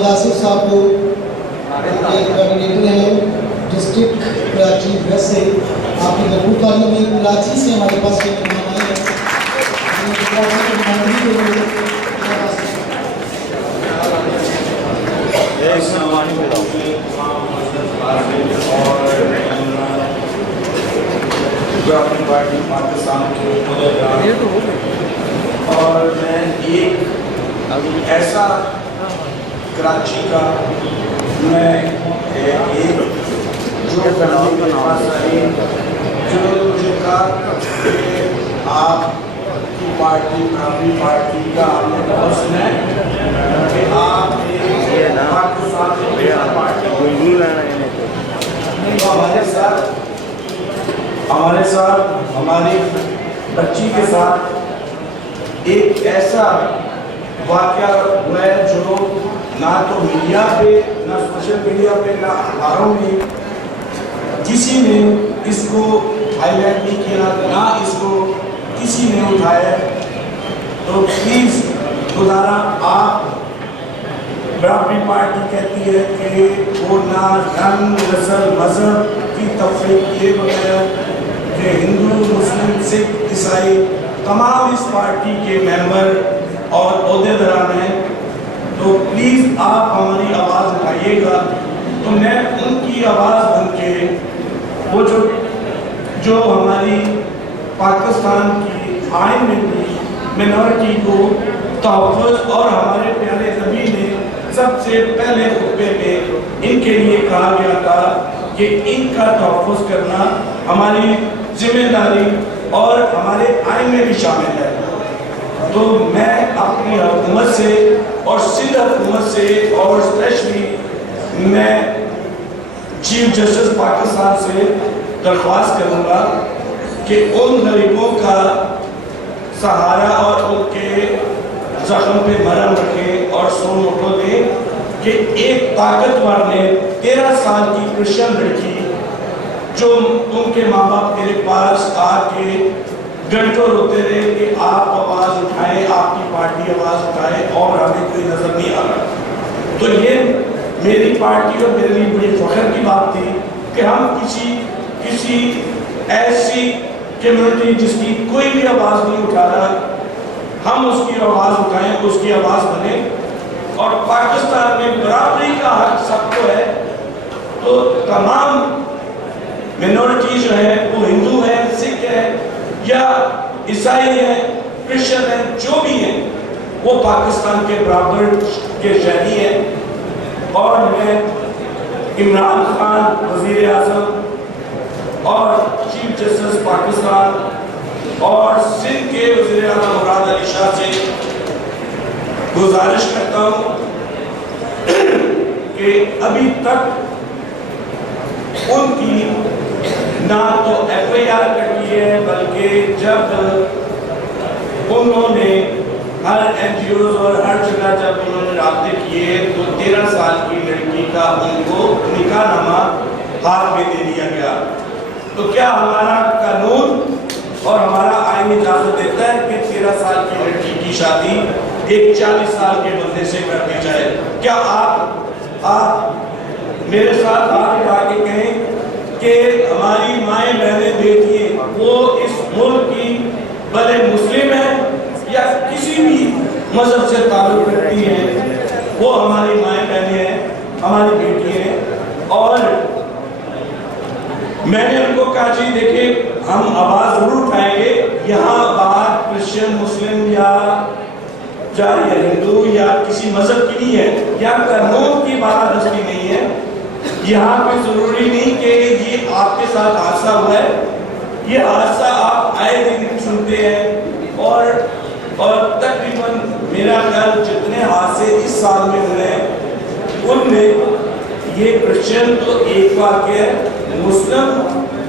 محمد آصف صاحب کو کوآرڈینیٹر ہیں ڈسٹرکٹ کراچی ویسٹ سے. آپ کی بہت تعلیم ہے. کراچی سے ہمارے پاس ایک مہمان آئے ہیں. جو اپنی پارٹی پاکستان کے اور میں ایک ایسا کراچی کا میں ایک جو مجھے کہا کہ آپ کی پارٹی اپنی پارٹی کا ہم نے بہت سنا ہے کہ آپ پاکستان میں پارٹی ہمارے ساتھ ہماری بچی کے ساتھ ایک ایسا واقعہ ہوا ہے جو نہ تو میڈیا پہ نہ سوشل میڈیا پہ نہ اخباروں میں کسی نے اس کو ہائی لائٹ نہیں کیا نہ اس کو کسی نے اٹھایا. تو پلیز گزارا آپ برابری پارٹی کہتی ہے کہ وہ نہ رنگ نسل مذہب کی تفریق کیے بغیر کہ ہندو مسلم سکھ عیسائی تمام اس پارٹی کے ممبر اور عہدیداران ہیں. تو پلیز آپ ہماری آواز اٹھائیے گا. تو میں ان کی آواز بن کے وہ جو ہماری پاکستان کی آئین میں بھی منورٹی کو تحفظ اور ہمارے پیارے نبی نے سب سے پہلے خطبے میں ان کے لیے کہا گیا تھا کہ ان کا تحفظ کرنا ہماری ذمہ داری اور ہمارے آئین میں بھی شامل ہے. تو میں اپنی حکومت سے اور سندھ حکومت سے اور اسپیشلی میں چیف جسٹس پاکستان سے درخواست کروں گا کہ ان غریبوں کا سہارا اور ان کے زخم پہ مرہم رکھیں اور سو موٹو دیں کہ ایک طاقتور نے 13 سال کی کرسچن لڑکی جو ان کے ماں باپ میرے پاس آ کے گھنٹوں روتے رہے کہ آپ آواز اٹھائیں آپ کی پارٹی آواز اٹھائے اور ہمیں کوئی نظر نہیں آ رہا. تو یہ میری پارٹی اور میرے لیے بڑی فخر کی بات تھی کہ ہم کسی ایسی کمیونٹی جس کی کوئی بھی آواز نہیں اٹھا رہا ہم اس کی آواز اٹھائیں اس کی آواز بنیں. اور پاکستان میں برابری کا حق سب کو ہے. تو تمام منورٹی جو ہیں وہ ہندو ہیں سکھ ہیں یا عیسائی ہیں کرسچن ہیں جو بھی ہیں وہ پاکستان کے برابر کے شہری ہیں. اور میں عمران خان وزیر اعظم اور چیف جسٹس پاکستان اور سندھ کے وزیر اعظم مراد علی شاہ سے گزارش کرتا ہوں کہ ابھی تک ان کی نہ تو ایف آئی آر کٹی ہے بلکہ جب انہوں نے ہر این جی اوز اور ہر جگہ جب انہوں نے رابطے کیے تو 13 سال کی لڑکی کا ان کو نکاح نامہ ہاتھ میں دے دیا گیا. تو کیا ہمارا قانون اور ہمارا آئین اجازت دیتا ہے کہ 13 سال کی لڑکی کی شادی ایک 40 سال کے بندے سے کر دی جائے؟ کیا آپ میرے ساتھ ہاتھ اٹھا کے کہیں کہ ہماری مائیں بہنیں بیٹیاں وہ اس ملک کی بھلے مسلم ہیں یا کسی بھی مذہب سے تعلق رکھتی ہیں وہ ہماری مائیں بہنیں ہیں ہماری بیٹی ہیں. اور میں نے ان کو کہا جی دیکھیں ہم آواز ضرور اٹھائیں گے. یہاں بات کرسچن مسلم یا چاہے ہندو یا کسی مذہب کی نہیں ہے یا قانون کی بالادستی نہیں ہے. یہاں پہ ضروری نہیں کہ یہ آپ کے ساتھ حادثہ ہوا ہے. یہ حادثہ آپ آئے دن سنتے ہیں اور تقریباً میرا خیال جتنے حادثے اس سال میں ہوئے ہیں ان میں یہ کرسچن تو ایک واقعہ ہے مسلم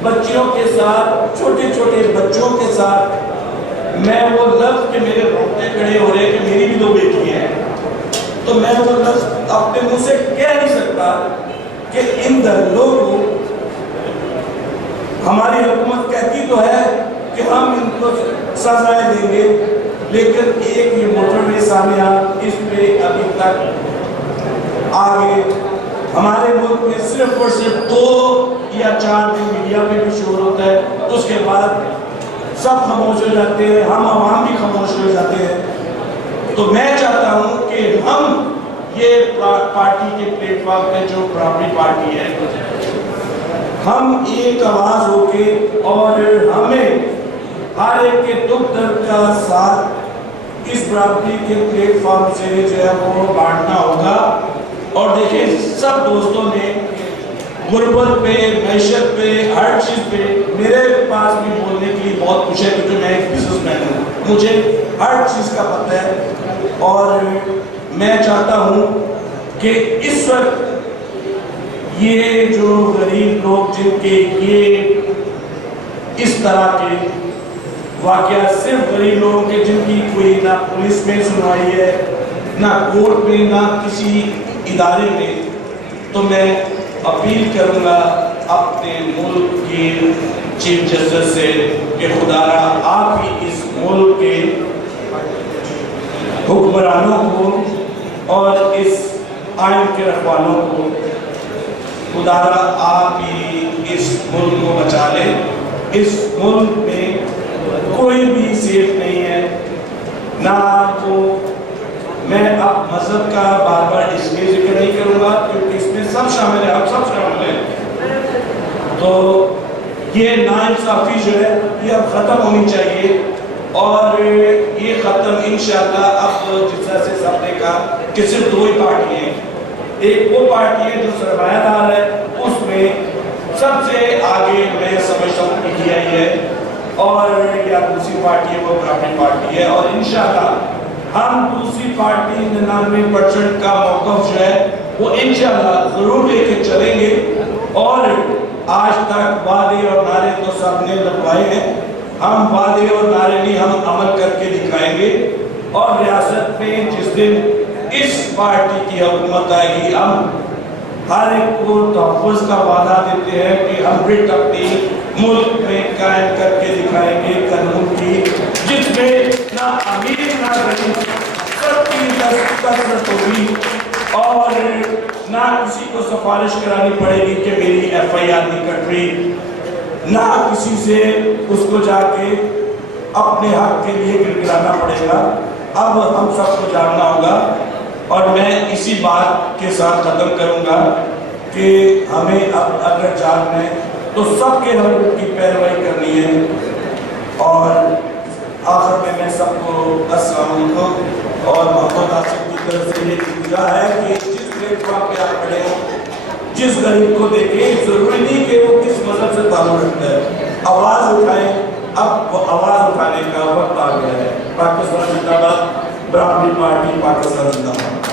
بچیوں کے ساتھ چھوٹے چھوٹے بچوں کے ساتھ میں وہ لفظ کہ میرے روٹے کھڑے ہو رہے کہ میری بھی 2 بیٹی ہیں تو میں وہ لفظ اپنے منہ سے کہہ نہیں سکتا کہ ان دلوں کو ہماری حکومت کہتی تو ہے کہ ہم ان کو سزائیں دیں گے لیکن ایک یہ موٹر وے سامیہ اس پہ ابھی تک آگے ہمارے ملک میں صرف اور صرف 2 یا 4 دن میڈیا پہ بھی شور ہوتا ہے، اس کے بعد سب خاموش ہو جاتے ہیں، ہم عوام بھی خاموش ہو جاتے ہیں. تو میں چاہتا ہوں کہ ہم یہ پارٹی کے پلیٹ فارم پہ جو برابری پارٹی ہے، ہم ایک آواز ہو کے اور ہمیں ہر ایک کے دکھ درد کا ساتھ اس برابری کے پلیٹ فارم سے جو ہے وہ بانٹنا ہوگا. اور دیکھیں سب دوستوں نے غربت پہ، معیشت پہ، ہر چیز پہ، میرے پاس بھی بولنے کے لیے بہت کچھ ہے کیونکہ میں ایک بزنس مین ہوں، مجھے ہر چیز کا پتہ ہے. اور میں چاہتا ہوں کہ اس وقت یہ جو غریب لوگ جن کے یہ اس طرح کے واقعات صرف غریب لوگوں کے جن کی کوئی نہ پولیس میں سنوائی ہے، نہ کورٹ میں، نہ کسی ادارے میں، تو میں اپیل کروں گا اپنے ملک کے چیف جسٹس سے کہ خدا را آپ ہی اس ملک کے حکمرانوں کو اور اس آئین کے رکھوالوں کو خدا را آپ ہی اس ملک کو بچا لیں. اس ملک میں کوئی بھی سیف نہیں ہے، نہ تو میں اب مذہب کا بار بار اس لیے ذکر نہیں کروں گا کیونکہ اس میں سب شامل ہے، ہم سب شامل ہیں. تو یہ ناانصافی جو ہے یہ اب ختم ہونی چاہیے، اور یہ ختم انشاءاللہ اب جس طرح سے سب نے کہا کہ صرف 2 ہی پارٹی ہیں. ایک وہ پارٹی ہے جو سرمایہ دار ہے، اس میں سب سے آگے میں سمجھتا ہوں پی ٹی آئی ہے، اور یا دوسری پارٹی ہے وہ برابری پارٹی ہے. اور انشاءاللہ ہم دوسری پارٹی 99% کا موقف جو ہے وہ انشاءاللہ ضرور لے کے چلیں گے. اور آج تک وعدے اور نعرے تو سب نے لگوائے ہیں، ہم وعدے اور نعرے نہیں، ہم عمل کر کے دکھائیں گے. اور ریاست میں جس دن اس پارٹی کی حکومت آئے گی، ہم ہر ایک کو تحفظ کا وعدہ دیتے ہیں کہ ہم رٹ اپنی ملک میں قائم کر کے دکھائیں گے قانون کی، جس میں نہ امیر نہ غریب سب کی دسترس ہوگی، اور نہ کسی کو سفارش کرانی پڑے گی کہ میری ایف آئی آر نہیں کٹ رہی، نہ کسی سے اس کو جا کے اپنے حق کے لیے گڑگڑانا پڑے گا. اب ہم سب کو جاننا ہوگا، اور میں اسی بات کے ساتھ ختم کروں گا کہ ہمیں اب اگر جاننا ہے تو سب کے حقوق کی پیروی کرنی ہے. اور آخر میں سب کو السلام علیکم، اور محمد آصف کی طرف سے یہ التجا ہے کہ جس پلیٹ فارم پہ آپ کھڑے ہوں، جس غریب کو دیکھیں، ضروری نہیں کہ وہ کس مذہب سے تعلق رکھتا ہے، آواز اٹھائیں. اب وہ آواز اٹھانے کا وقت آ گیا ہے. پاکستان زندہ باد، برابری پارٹی پاکستان زندہ باد.